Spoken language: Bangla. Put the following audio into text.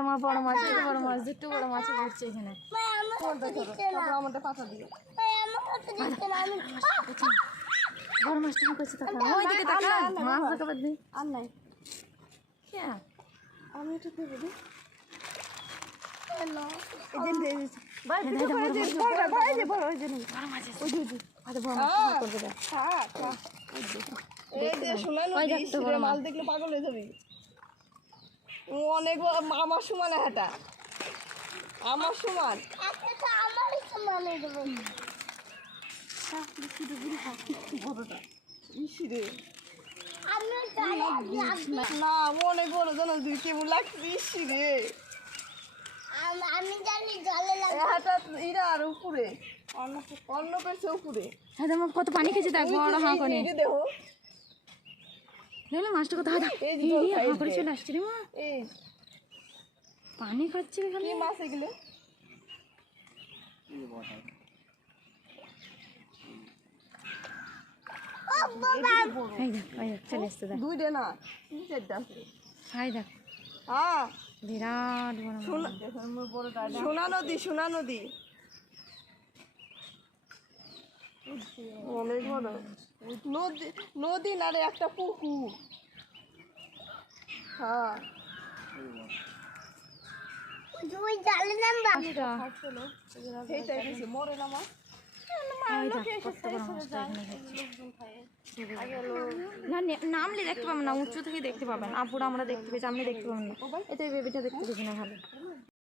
আমার বড় মাছ, একটু বড় মাছ, একটু বড় মাছ ঘুরছে এখানে। বড় মাছটা করছে ওইদিকে তাকা, মাছ দেখাবার দিই আর নাই। আমি একটু দেবো দিই। মাছ দেখলে পাগল হয়ে যাবি। অনেক আমার সমান হাঁটা, আমার সমান। না অনেক বড় জানো তুই কেমন লাগছে। ইসি রে আমি জানি জলে হাঁটা ইরা আর উপরে অন্য পেছে উপরে। হ্যাঁ কত পানি খেয়েছে দেখ, বড় হাঁ করে দেখো দেখলে মাছটা কত হাঁ করে চলে আসছে রে মা। পানি খাচ্ছে এখানে মাছ এগুলো। চলে আসছে দেখ, দুইটা না তিন চারটা আছে। দেখ হ্যাঁ বিরাট বড় সোনা নদী, সোনা নদী অনেক বড় নদী। নদী না রে, একটা পুকুর। হ্যাঁ মরে না মাছ। নামলে দেখতে পাবেন না, উঁচু থেকে দেখতে পাবেন। আপুরা আমরা দেখতে পেয়েছি, আপনি দেখতে পাবেন না। এতে বেবিটা দেখতে পেয়েছি না ভালো।